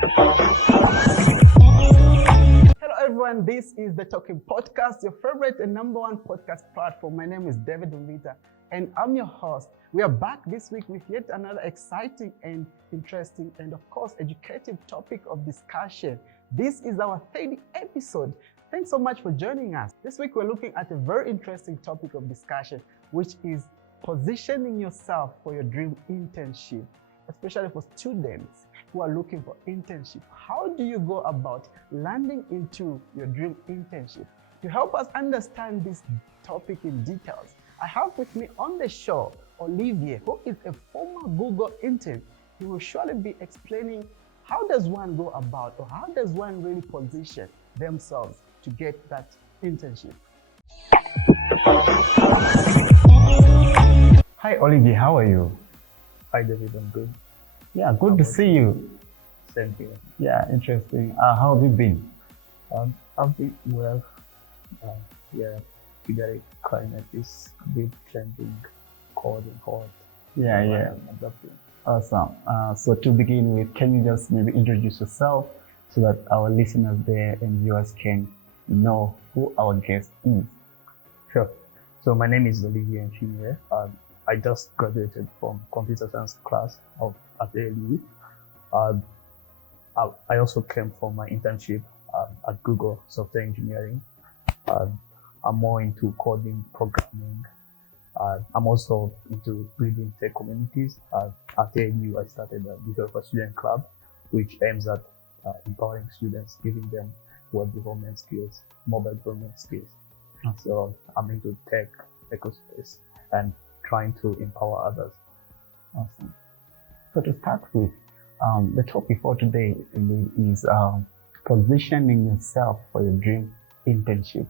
Hello, everyone. This is the Talking Podcast, your favorite and number one podcast platform. My name is David Mubita, and I'm your host. We are back this week with yet another exciting and interesting and, of course, educative topic of discussion. This is our third episode. Thanks so much for joining us. This week, we're looking at a very interesting topic of discussion, which is positioning yourself for your dream internship, especially for students who are looking for internship. How do you go about landing into your dream internship? To help us understand this topic in details, I have with me on the show Olivier, who is a former Google intern. He will surely be explaining how does one go about, or how does one really position themselves to get that internship. Hi Olivier, how are you? Hi David, I'm good. Yeah, good to see you. Same here. Yeah, interesting. How have you been? I've been well. Kigali climate is a bit changing, cold and hot. Yeah. I'm adapting. Awesome. So to begin with, can you just maybe introduce yourself so that our listeners there and viewers can know who our guest is? Sure. So my name is Olivier Nshimiye. I just graduated from computer science class at ALU. I also came from my internship at Google software engineering. I'm more into coding, programming. I'm also into building tech communities. At ALU, I started a developer student club, which aims at empowering students, giving them web development skills, mobile development skills. So I'm into tech ecospace and trying to empower others. Awesome. So to start with, the topic for today is positioning yourself for your dream internship.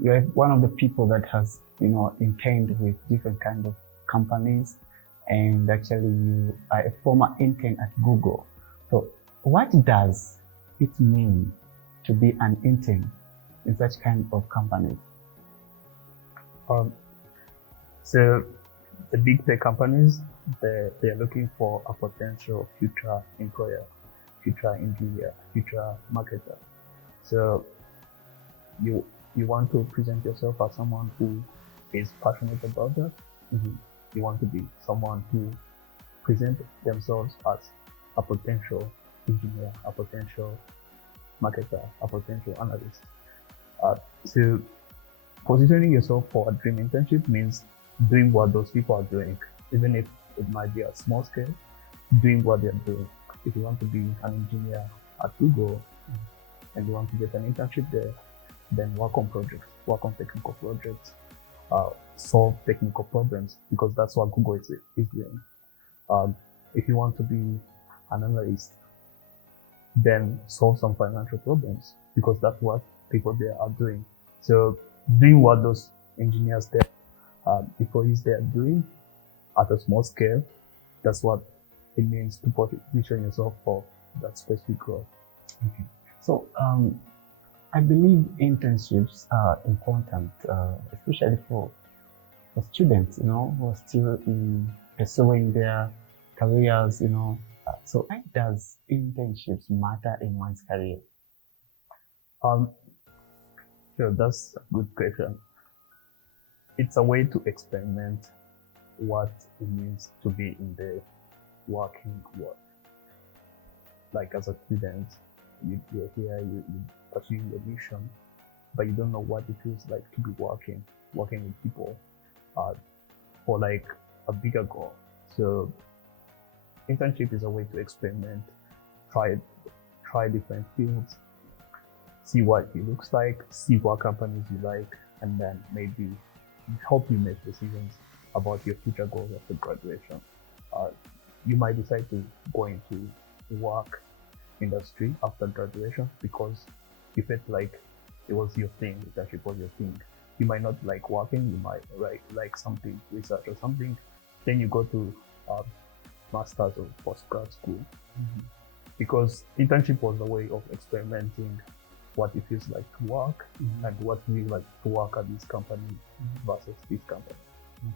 You're one of the people that has, interned with different kind of companies, and actually you are a former intern at Google. So what does it mean to be an intern in such kind of companies? So the big tech companies, they're looking for a potential future employer, future engineer, future marketer. So you want to present yourself as someone who is passionate about that. Mm-hmm. You want to be someone who presents themselves as a potential engineer, a potential marketer, a potential analyst. So positioning yourself for a dream internship means doing what those people are doing, even if it might be a small scale, doing what they're doing. If you want to be an engineer at Google and you want to get an internship there, then work on projects, work on technical projects, solve technical problems, because that's what Google is doing. If you want to be an analyst, then solve some financial problems, because that's what people there are doing. So doing what those engineers there, employees they are doing at a small scale, that's what it means to position yourself for that specific role. Okay. So I believe internships are important, especially for students, who are still pursuing their careers, So why does internships matter in one's career? Sure, that's a good question. It's a way to experiment what it means to be in the working world. Like as a student, you're here, you're pursuing your mission, but you don't know what it feels like to be working with people for like a bigger goal. So internship is a way to experiment, try different fields, see what it looks like, see what companies you like, and then maybe help you make decisions about your future goals after graduation. You might decide to go into work industry after graduation because you felt like it was your thing, internship was your thing. You might not like working, you might like something, research or something. Then you go to master's or postgrad school. Mm-hmm. Because internship was a way of experimenting what it feels like to work and what it feels like to work at this company versus this company.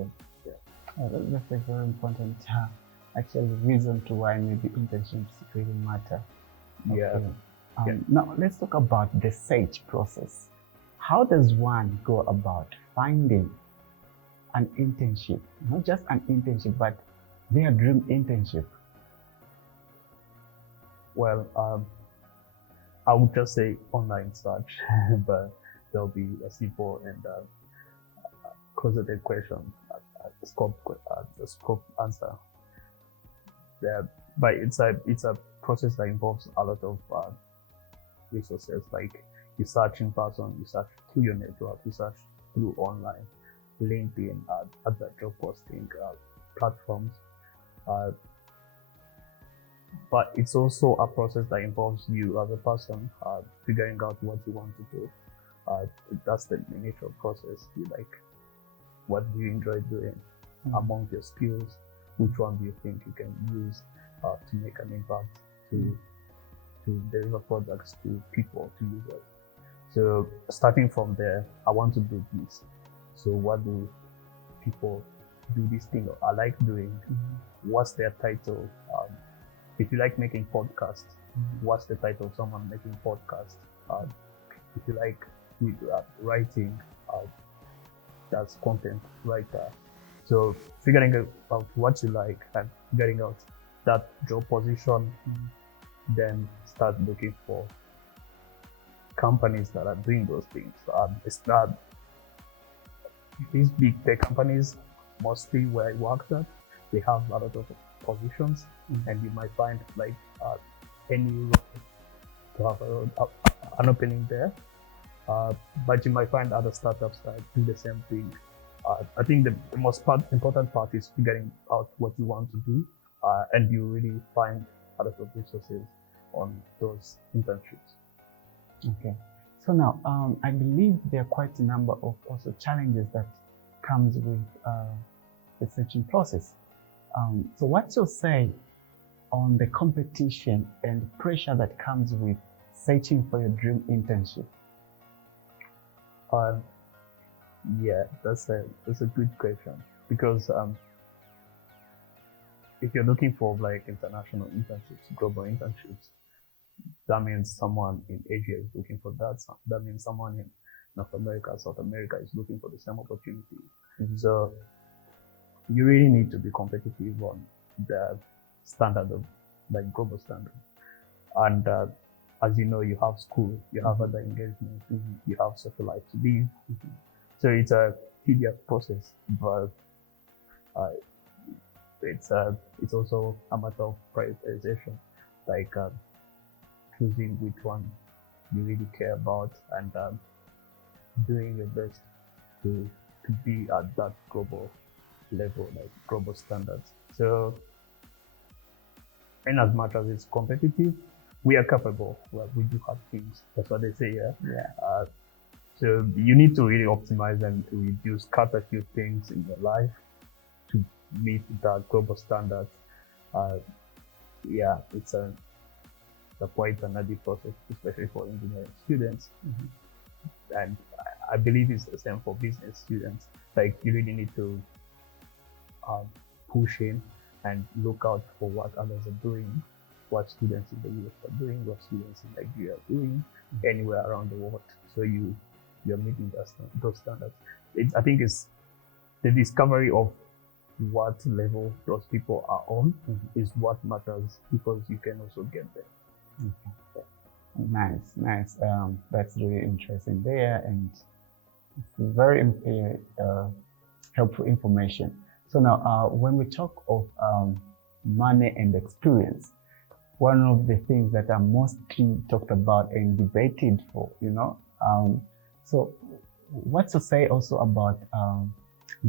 Okay. Yeah. That's a very important actually reason to why maybe internships really matter. Yeah. Okay. Yeah. Now let's talk about the search process. How does one go about finding an internship? Not just an internship, but their dream internship. Well, I would just say online search, but there'll be a simple and closeted question, the scope answer. Yeah, but it's a process that involves a lot of resources. Like you search in person, you search through your network, you search through online, LinkedIn, other job posting platforms. But it's also a process that involves you as a person figuring out what you want to do. That's the initial process. What do you enjoy doing? Among your skills, which one do you think you can use to make an impact, to deliver products to people, to users? So starting from there, I want to do this. So what do people do this thing I like doing? What's their title? If you like making podcasts, what's the title of someone making podcasts? If you like writing, that's content writer. So figuring out what you like and figuring out that job position, then start looking for companies that are doing those things. These big tech companies, mostly where I worked at, they have a lot of positions, and you might find any role to have an opening there. But you might find other startups that do the same thing. I think the most important part is figuring out what you want to do, and you really find a lot of resources on those internships. Okay. So now, I believe there are quite a number of also challenges that comes with the searching process. So what's your say on the competition and pressure that comes with searching for your dream internship? Yeah, that's a good question, because if you're looking for international internships, global internships, that means someone in Asia is looking for that. That means someone in North America, South America is looking for the same opportunity. So you really need to be competitive on the standard of global standard. And as you know, you have school, you have other engagements, you have social life to live. So it's a tedious process, but it's also a matter of prioritization, choosing which one you really care about and doing your best to be at that global level, global standards. So, in as much as it's competitive, we are capable. Well, we do have teams. That's what they say. Yeah. So you need to really optimize and reduce, cut a few things in your life to meet that global standards. Yeah, it's a quite an arduous process, especially for engineering students. And I believe it's the same for business students. You really need to push in and look out for what others are doing, what students in the US are doing, what students in Nigeria are doing, anywhere around the world. So you're meeting those standards. I think it's the discovery of what level those people are on is what matters, because you can also get there. Nice. That's really interesting there, and it's very helpful information. So now, when we talk of money and experience, one of the things that are mostly talked about and debated for, so what's to say also about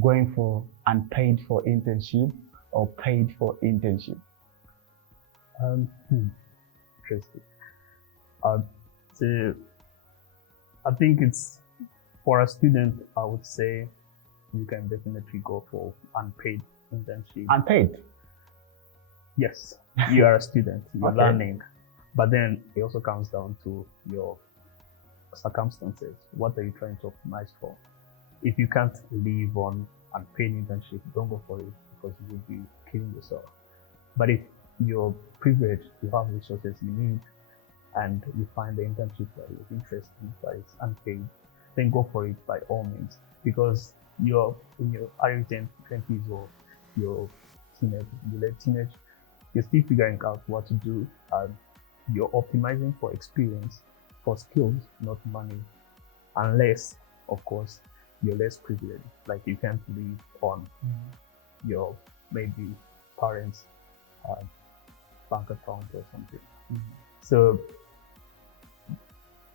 going for unpaid for internship or paid for internship? Interesting. So I think it's, for a student, I would say you can definitely go for unpaid internship. Unpaid? Yes, you are a student, you're Okay. learning, but then it also comes down to your circumstances. What are you trying to optimize for? If you can't live on unpaid internship, don't go for it, because you will be killing yourself. But if you're privileged, you have resources you need, and you find the internship that you're interested in that is unpaid, then go for it by all means. Because you're in your early 20s or your late teenage, you're still figuring out what to do, and you're optimizing for experience, for skills, not money. Unless, of course, you're less privileged, like you can't live on your maybe parents' bank account or something. So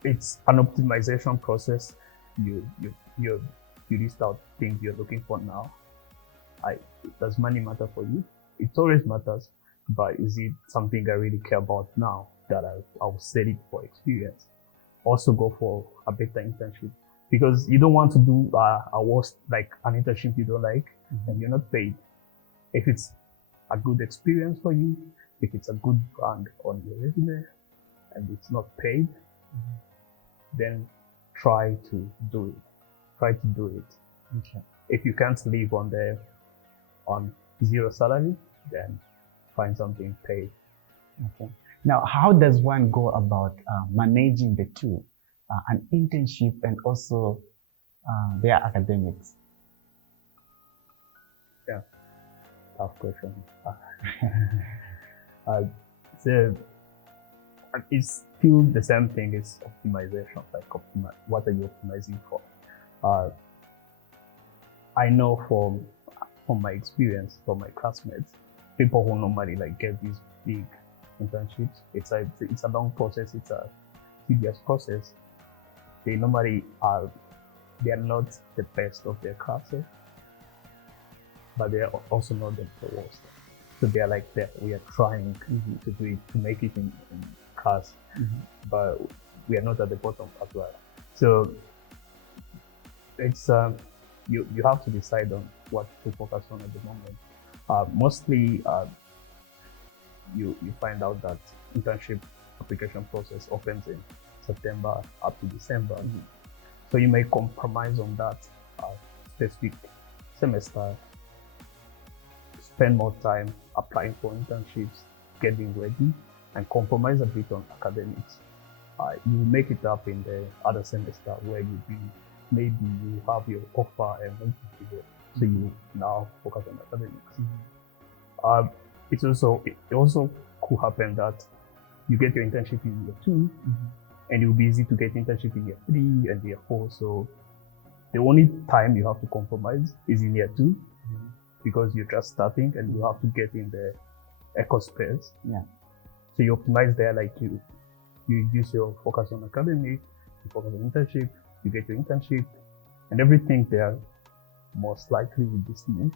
it's an optimization process. You list out things you're looking for now. Does money matter for you? It always matters, but is it something I really care about now that I'll set it for experience? Also go for a better internship, because you don't want to do a worst, like an internship you don't like and you're not paid. If it's a good experience for you, if it's a good brand on your resume and it's not paid, then try to do it. Okay. If you can't live on zero salary, then find something paid. Okay. Now, how does one go about managing the two, an internship and also their academics? Yeah, tough question. So it's still the same thing. It's optimization. Like what are you optimizing for? I know from my experience, from my classmates, people who normally like get these big internships, it's a long process. It's a tedious process. They normally they are not the best of their classes, but they are also not the worst. So they are like that. We are trying to do it, to make it in class, but we are not at the bottom as well. So it's you have to decide on what to focus on at the moment. Mostly, you find out that internship application process opens in September up to December. So you may compromise on that specific semester, spend more time applying for internships, getting ready, and compromise a bit on academics. You make it up in the other semester where maybe you have your offer and everything, so you now focus on academics. It also could happen that you get your internship in year 2, and it will be easy to get internship in year 3 and year 4. So the only time you have to compromise is in year 2, because you're just starting and you have to get in the eco space. Yeah. So you optimize there, like you use your focus on academic, you focus on internship, you get your internship, and everything there most likely will be smooth,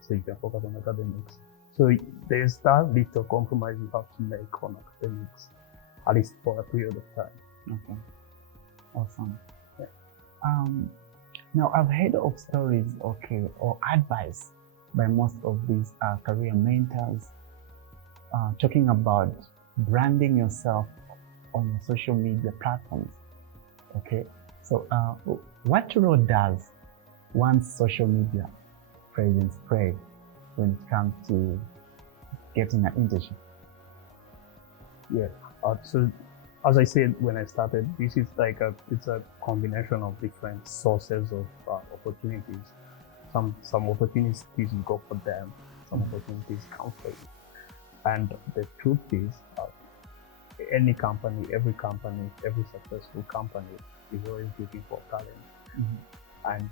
so you can focus on academics. So there's that little compromise you have to make on academics, at least for a period of time. Okay. Awesome. Yeah. Now I've heard of stories, or advice by most of these career mentors talking about branding yourself on your social media platforms. Okay. So what role does one's social media presence play when it comes to getting an internship? Yeah. So as I said when I started, this is like it's a combination of different sources of opportunities. Some opportunities you go for them, some opportunities come for you. And the truth is, every company, every successful company is always looking for talent. And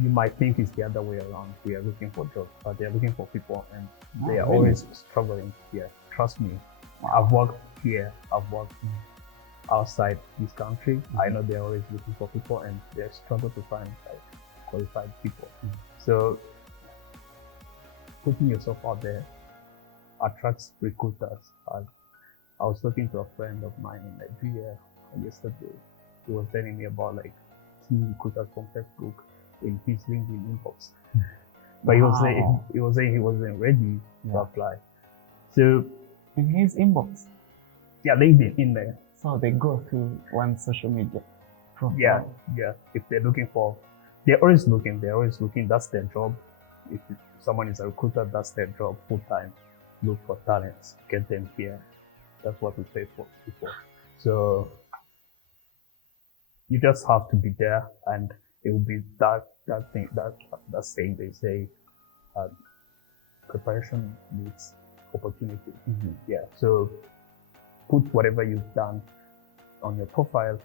you might think it's the other way around. We are looking for jobs, but they are looking for people, and they are always struggling here. Trust me. I've worked here, I've worked outside this country. I know they're always looking for people, and they struggle to find qualified people. So putting yourself out there attracts recruiters. I was talking to a friend of mine in Nigeria yesterday. He was telling me about 2 recruiters from Facebook in his LinkedIn inbox. But he was saying he wasn't ready to apply. So in his inbox? Yeah, LinkedIn in there. So they go through one social media profile. Yeah. If they're looking for, they're always looking. That's their job. If someone is a recruiter, that's their job full time. look for talents, get them here. That's what we pay for before. So you just have to be there, and it will be that thing, that saying they say, preparation meets opportunity. Yeah. So put whatever you've done on your profile.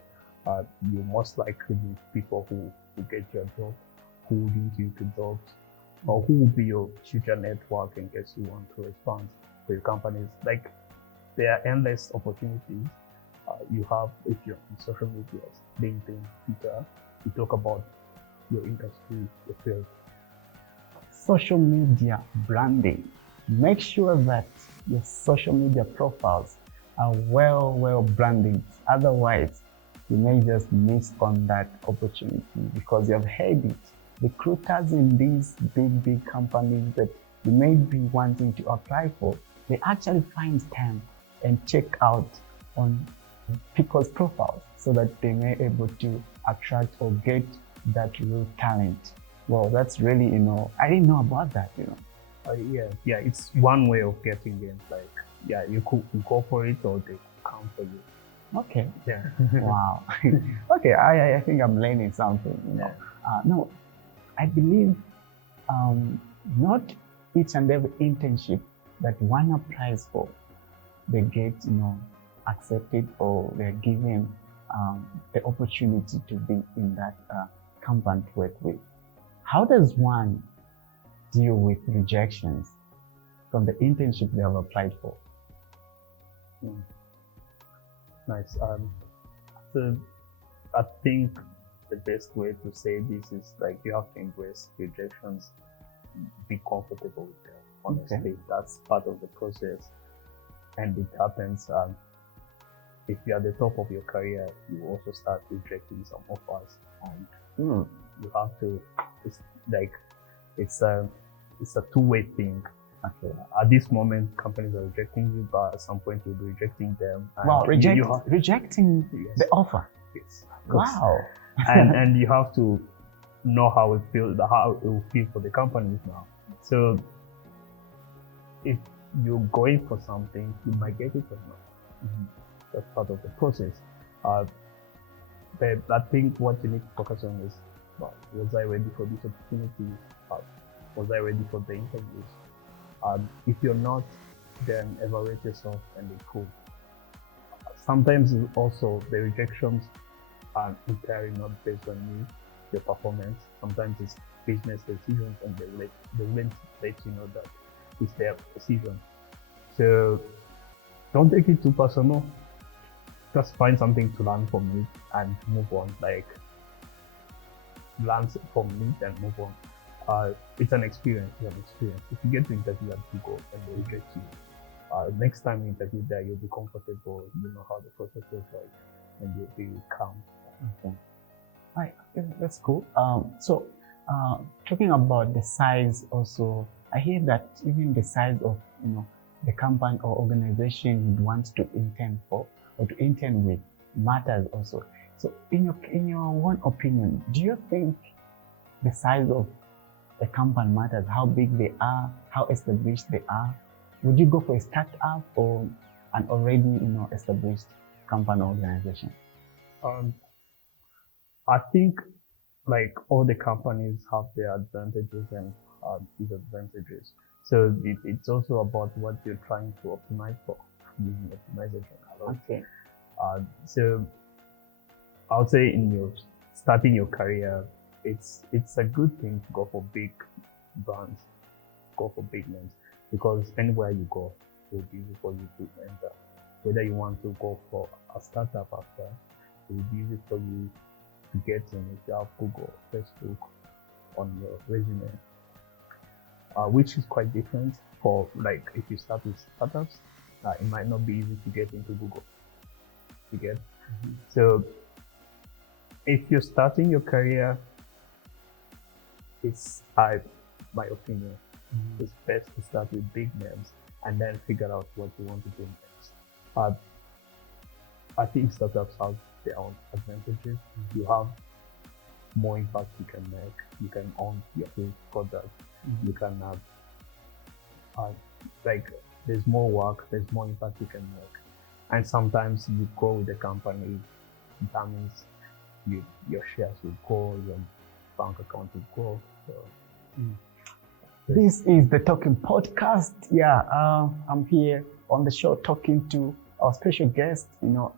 You most likely meet people who get your job, who will lead you to jobs, or who will be your future network in case you want to expand with companies. Like, there are endless opportunities. You have, if you're on social media, LinkedIn, Twitter, you talk about your industry, your field. Social media branding. Make sure that your social media profiles are well branded. Otherwise, you may just miss on that opportunity because you have heard it. Recruiters in these big companies that you may be wanting to apply for, they actually find time and check out on people's profiles so that they may able to attract or get that real talent. Well, that's really, I didn't know about that, Yeah, it's one way of getting in. Like, yeah, you could incorporate or they come for you. Okay. Yeah. Wow. Okay, I think I'm learning something, Yeah. No, I believe not each and every internship that one applies for, they get, accepted, or they're given the opportunity to be in that company to work with. How does one deal with rejections from the internship they have applied for? Nice. So I think the best way to say this is, like, you have to embrace rejections, be comfortable with them. Honestly, that's part of the process, and it happens. If you're at the top of your career, you also start rejecting some offers, and you have to. It's like it's a two-way thing. Okay. At this moment, companies are rejecting you, but at some point you'll be rejecting them. Wow, rejecting Yes. the offer. Yes. Wow. and you have to know how it will feel for the companies now. So if you're going for something, you might get it or not. That's part of the process. But I think what you need to focus on is, was I ready for this opportunity? Was I ready for the interviews? If you're not, then evaluate yourself and improve. Sometimes also the rejections are entirely not based on you, your performance. Sometimes it's business decisions, and they will let you know that it's their decision. So don't take it too personal. Just find something to learn from it and move on. Like, learn from it and move on. It's an experience. If you get to interview at Google and they reject you, next time you interview there, you'll be comfortable. You know how the process is like, and you'll be calm. Okay. Right. That's cool. So, talking about the size also, I hear that even the size of the company or organization you want to intern for or to intern with matters also. So, in your own opinion, do you think the size of the company matters? How big they are, how established they are? Would you go for a startup or an already established company or organization? I think, like, all the companies have their advantages and disadvantages. So it's also about what you're trying to optimize for, using optimization a lot. Okay. So I would say starting your career, it's a good thing to go for big brands, go for big names, because anywhere you go, it will be easy for you to enter. Whether you want to go for a startup after, it will be easy for you to get in if you have Google, Facebook on your resume, which is quite different for, like, if you start with startups, it might not be easy to get into Google. You get? So if you're starting your career, it's, my opinion, it's best to start with big names and then figure out what you want to do next. I think startups have their own advantages. You have more impact you can make. You can own your own product. You can have, like, there's more work, there's more impact you can make. And sometimes you grow with the company, that means your shares will grow, your bank account will grow. So, This is the Talking Podcast. I'm here on the show talking to our special guest,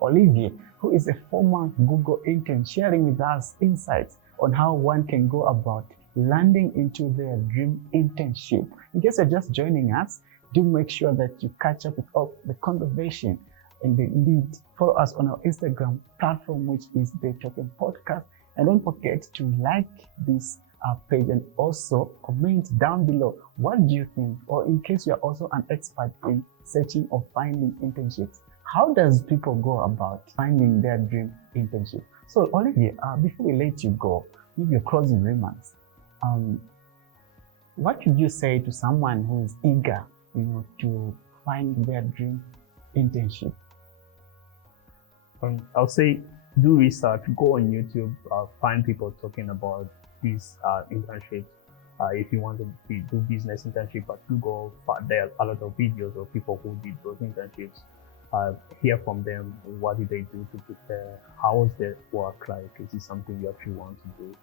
Olivier, who is a former Google intern, sharing with us insights on how one can go about landing into their dream internship. In case you're just joining us, do make sure that you catch up with all the conversation, and indeed follow us on our Instagram platform, which is the Talking Podcast. And don't forget to like this page and also comment down below what do you think, or in case you are also an expert in searching or finding internships, how does people go about finding their dream internship? So Olivier, before we let you go, give your closing remarks. What would you say to someone who is eager, to find their dream internship? I'll say do research, go on YouTube, find people talking about these internships. If you want to do business internship at Google, there are a lot of videos of people who did those internships. Hear from them. What did they do to prepare? How was their work like? Is this something you actually want to do?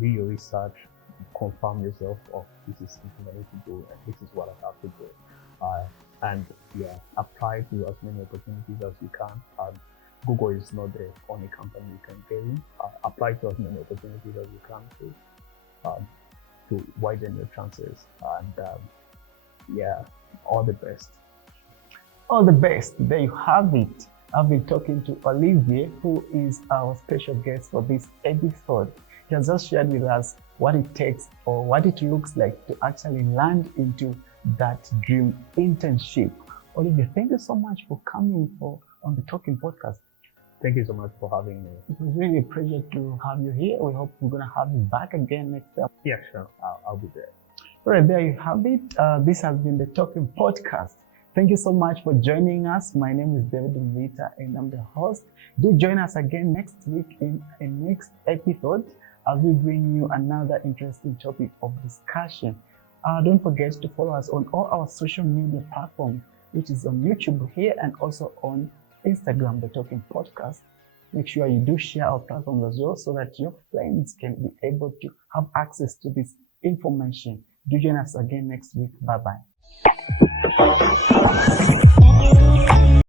Do your research, confirm yourself, this is something I need to do, and this is what I have to do. Apply to as many opportunities as you can. Google is not the only company you can get in. Apply to as many opportunities as you can to widen your chances. All the best. All the best. There you have it. I've been talking to Olivier, who is our special guest for this episode. He has just shared with us what it takes or what it looks like to actually land into that dream internship. Olivier, thank you so much for coming on the Talking Podcast. Thank you so much for having me. It was really a pleasure to have you here. We hope we're going to have you back again next time. Yeah, sure. I'll be there. All right, there you have it. This has been the Talking Podcast. Thank you so much for joining us. My name is David Mubita and I'm the host. Do join us again next week in a next episode as we bring you another interesting topic of discussion. Don't forget to follow us on all our social media platforms, which is on YouTube here and also on Instagram, the Talking Podcast. Make sure you do share our platforms as well so that your friends can be able to have access to this information. Do join us again next week. Bye-bye.